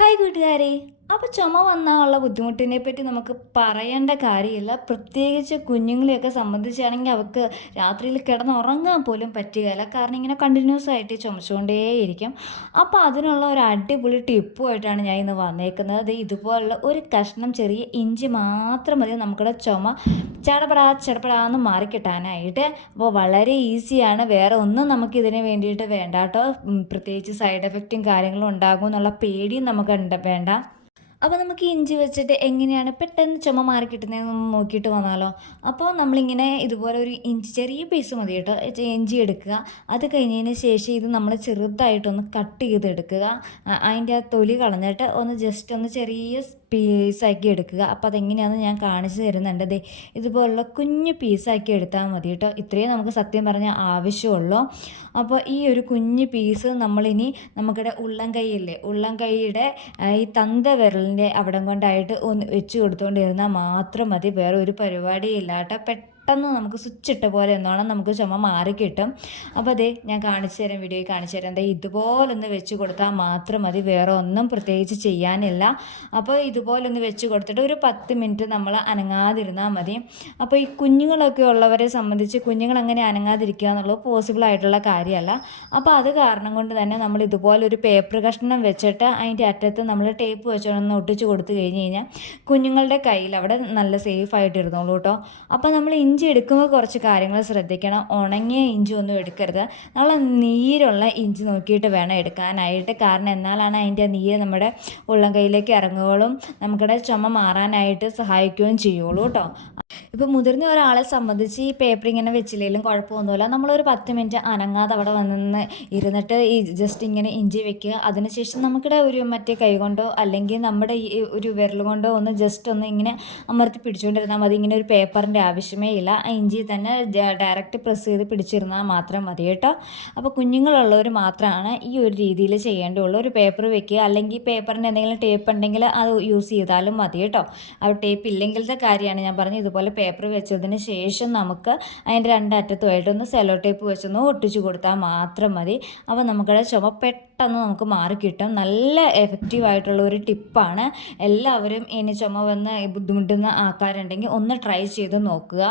Hi കൂട്ടുകാരെ. അപ്പോൾ ചുമ വന്നാലുള്ള ബുദ്ധിമുട്ടിനെ പറ്റി നമുക്ക് പറയേണ്ട കാര്യമില്ല. പ്രത്യേകിച്ച് കുഞ്ഞുങ്ങളെയൊക്കെ സംബന്ധിച്ചാണെങ്കിൽ അവർക്ക് രാത്രിയിൽ കിടന്ന് ഉറങ്ങാൻ പോലും പറ്റുകയില്ല. കാരണം ഇങ്ങനെ കണ്ടിന്യൂസ് ആയിട്ട് ചുമച്ചുകൊണ്ടേയിരിക്കും. അപ്പോൾ അതിനുള്ള ഒരു അടിപൊളി ടിപ്പുമായിട്ടാണ് ഞാൻ ഇന്ന് വന്നേക്കുന്നത്. ഇതുപോലുള്ള ഒരു കഷ്ണം ചെറിയ ഇഞ്ചി മാത്രം മതി. നമുക്കുടെ ചുമ ചടപടാ ചടപടാന്ന് മാറിക്കിട്ടാനായിട്ട്. അപ്പോൾ വളരെ ഈസിയാണ്. വേറെ ഒന്നും നമുക്ക് ഇതിന് വേണ്ടിയിട്ട് വേണ്ട കേട്ടോ. പ്രത്യേകിച്ച് സൈഡ് എഫക്റ്റും കാര്യങ്ങളും ഉണ്ടാകും എന്നുള്ള പേടിയും നമുക്ക് ഉണ്ട് വേണ്ട. അപ്പോൾ നമുക്ക് ഇഞ്ചി വെച്ചിട്ട് എങ്ങനെയാണ് പെട്ടെന്ന് ചുമ മാറി കിട്ടുന്നതെന്ന് നോക്കിയിട്ട് വന്നാലോ? അപ്പോൾ നമ്മളിങ്ങനെ ഇതുപോലെ ഒരു ഇഞ്ചി ചെറിയ പീസ് മതി കേട്ടോ. ഇഞ്ചി എടുക്കുക. അത് കഴിഞ്ഞതിന് ശേഷം ഇത് നമ്മൾ ചെറുതായിട്ടൊന്ന് കട്ട് ചെയ്തെടുക്കുക. അതിന്റെ ആ തൊലി കളഞ്ഞിട്ട് ഒന്ന് ജസ്റ്റ് ഒന്ന് ചെറിയ പീസാക്കി എടുക്കുക. അപ്പോൾ അതെങ്ങനെയാണെന്ന് ഞാൻ കാണിച്ചു തരുന്നുണ്ട്. ദേ ഇതുപോലുള്ള കുഞ്ഞു പീസാക്കി എടുത്താൽ മതി കേട്ടോ ഇത്രയും നമുക്ക് സത്യം പറഞ്ഞാൽ ആവശ്യമുള്ളൂ. അപ്പോൾ ഈ ഒരു കുഞ്ഞു പീസ് നമ്മളിനി നമുക്കിടെ ഉള്ളം കൈയില്ലേ ഉള്ളം കൈയുടെ ഈ തന്ത വിരലിന്റെ അവിടം കൊണ്ടായിട്ട് ഒന്ന് വെച്ച് കൊടുത്തുകൊണ്ടിരുന്നാൽ മാത്രം മതി. വേറെ ഒരു പരിപാടിയില്ല കേട്ടോ പെട്ടെന്ന് നമുക്ക് സ്വിച്ച് ഇട്ട പോലെ എന്നോണം നമുക്ക് ചുമ മാറി കിട്ടും. അപ്പോൾ അതെ ഞാൻ കാണിച്ചു തരാം വീഡിയോയിൽ കാണിച്ചു തരാം. എന്താ ഇതുപോലൊന്ന് വെച്ച് കൊടുത്താൽ മാത്രം മതി വേറെ ഒന്നും പ്രത്യേകിച്ച് ചെയ്യാനില്ല. അപ്പോൾ ഇതുപോലൊന്ന് വെച്ച് കൊടുത്തിട്ട് ഒരു പത്ത് മിനിറ്റ് നമ്മൾ അനങ്ങാതിരുന്നാൽ മതി. അപ്പോൾ ഈ കുഞ്ഞുങ്ങളൊക്കെ ഉള്ളവരെ സംബന്ധിച്ച് കുഞ്ഞുങ്ങൾ അങ്ങനെ അനങ്ങാതിരിക്കുക എന്നുള്ളത് പോസിബിൾ ആയിട്ടുള്ള കാര്യമല്ല. അപ്പോൾ അത് കാരണം കൊണ്ട് തന്നെ നമ്മൾ ഇതുപോലെ ഒരു പേപ്പർ കഷ്ണം വെച്ചിട്ട് അതിന്റെ അറ്റത്ത് നമ്മൾ ടേപ്പ് വെച്ചൊന്ന് ഒട്ടിച്ച് കൊടുത്തു കഴിഞ്ഞ് കഴിഞ്ഞാൽ കുഞ്ഞുങ്ങളുടെ കയ്യിൽ അവിടെ നല്ല സേഫ് ആയിട്ട് ഇരുന്നോളൂ കേട്ടോ. അപ്പോൾ നമ്മൾ ഇഞ്ചി ഇഞ്ചി എടുക്കുമ്പോൾ കുറച്ച് കാര്യങ്ങൾ ശ്രദ്ധിക്കണം. ഉണങ്ങിയ ഇഞ്ചി ഒന്നും എടുക്കരുത്. നല്ല നീരുള്ള ഇഞ്ചി നോക്കിയിട്ട് വേണം എടുക്കാനായിട്ട്. കാരണം എന്നാലാണ് അതിന്റെ നീര് നമ്മുടെ ഉള്ളം കൈയിലേക്ക് ഇറങ്ങുകയും നമുക്കിടെ ചുമ മാറാനായിട്ട് സഹായിക്കുകയും ചെയ്യുള്ളൂ കേട്ടോ. ഇപ്പോൾ മുതിർന്ന ഒരാളെ സംബന്ധിച്ച് ഈ പേപ്പർ ഇങ്ങനെ വെച്ചില്ലെങ്കിലും കുഴപ്പമൊന്നുമില്ല. നമ്മളൊരു പത്ത് മിനിറ്റ് അനങ്ങാതെ അവിടെ വന്ന് ഇരുന്നിട്ട് ഈ ജസ്റ്റ് ഇങ്ങനെ ഇഞ്ചി വെക്കുക. അതിനുശേഷം നമുക്കിടെ ഒരു മറ്റേ കൈ കൊണ്ടോ അല്ലെങ്കിൽ നമ്മുടെ ഈ ഒരു വിരൽ കൊണ്ടോ ഒന്ന് ജസ്റ്റ് ഒന്ന് ഇങ്ങനെ അമർത്തി പിടിച്ചുകൊണ്ടിരുന്നാൽ മതി. ഇങ്ങനെ ഒരു പേപ്പറിന്റെ ആവശ്യമേ ഇല്ല. ആ ഇഞ്ചി തന്നെ ഡയറക്റ്റ് പ്രസ് ചെയ്ത് പിടിച്ചിരുന്നാൽ മാത്രം മതി കേട്ടോ. അപ്പോൾ കുഞ്ഞുങ്ങളുള്ളവർ മാത്രമാണ് ഈ ഒരു രീതിയിൽ ചെയ്യേണ്ടുള്ളൂ ഒരു പേപ്പർ വെക്കുക. അല്ലെങ്കിൽ പേപ്പറിന്റെ എന്തെങ്കിലും ടേപ്പ് ഉണ്ടെങ്കിൽ അത് യൂസ് ചെയ്താലും മതി കേട്ടോ. ആ ടേപ്പ് ഇല്ലെങ്കിലത്തെ കാര്യമാണ് ഞാൻ പറഞ്ഞത്. ഇതുപോലെ പേപ്പർ വെച്ചതിന് ശേഷം നമുക്ക് അതിന്റെ രണ്ടറ്റത്തുമായിട്ടൊന്ന് സെലോ ടേപ്പ് വെച്ചൊന്ന് ഒട്ടിച്ചു കൊടുത്താൽ മാത്രം മതി. അപ്പോൾ നമുക്കത് ചുമ പെട്ടെന്ന് നമുക്ക് മാറി കിട്ടും. നല്ല എഫക്റ്റീവ് ആയിട്ടുള്ള ഒരു ടിപ്പാണ് എല്ലാവരും ഇനി ചുമ വന്ന് ബുദ്ധിമുട്ടുന്ന ആൾക്കാരുണ്ടെങ്കിൽ ഒന്ന് ട്രൈ ചെയ്ത് നോക്കുക.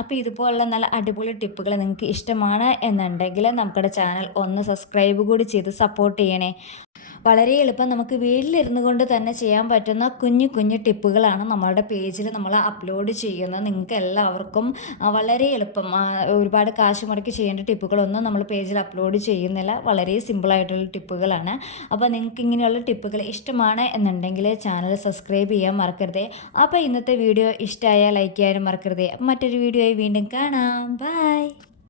അപ്പോൾ ഇതുപോലുള്ള നല്ല അടിപൊളി ടിപ്പുകൾ നിങ്ങൾക്ക് ഇഷ്ടമാണ് എന്നുണ്ടെങ്കിൽ നമ്മുടെ ചാനൽ ഒന്ന് സബ്സ്ക്രൈബ് കൂടി ചെയ്ത് സപ്പോർട്ട് ചെയ്യണേ. വളരെ എളുപ്പം നമുക്ക് വീട്ടിലിരുന്നു കൊണ്ട് തന്നെ ചെയ്യാൻ പറ്റുന്ന കുഞ്ഞു കുഞ്ഞു ടിപ്പുകളാണ് നമ്മളുടെ പേജിൽ നമ്മൾ അപ്ലോഡ് ചെയ്യുന്നത്. നിങ്ങൾക്ക് എല്ലാവർക്കും വളരെ എളുപ്പം ഒരുപാട് കാശ് മുടക്കി ചെയ്യേണ്ട ടിപ്പുകളൊന്നും നമ്മൾ പേജിൽ അപ്ലോഡ് ചെയ്യുന്നില്ല. വളരെ സിമ്പിളായിട്ടുള്ള ടിപ്പുകളാണ്. അപ്പോൾ നിങ്ങൾക്ക് ഇങ്ങനെയുള്ള ടിപ്പുകൾ ഇഷ്ടമാണ് എന്നുണ്ടെങ്കിൽ ചാനൽ സബ്സ്ക്രൈബ് ചെയ്യാൻ മറക്കരുത്. അപ്പോൾ ഇന്നത്തെ വീഡിയോ ഇഷ്ടമായാൽ ലൈക്ക് ചെയ്യാനും മറക്കരുതേ. മറ്റൊരു വീഡിയോയിൽ വീണ്ടും കാണാം. ബൈ.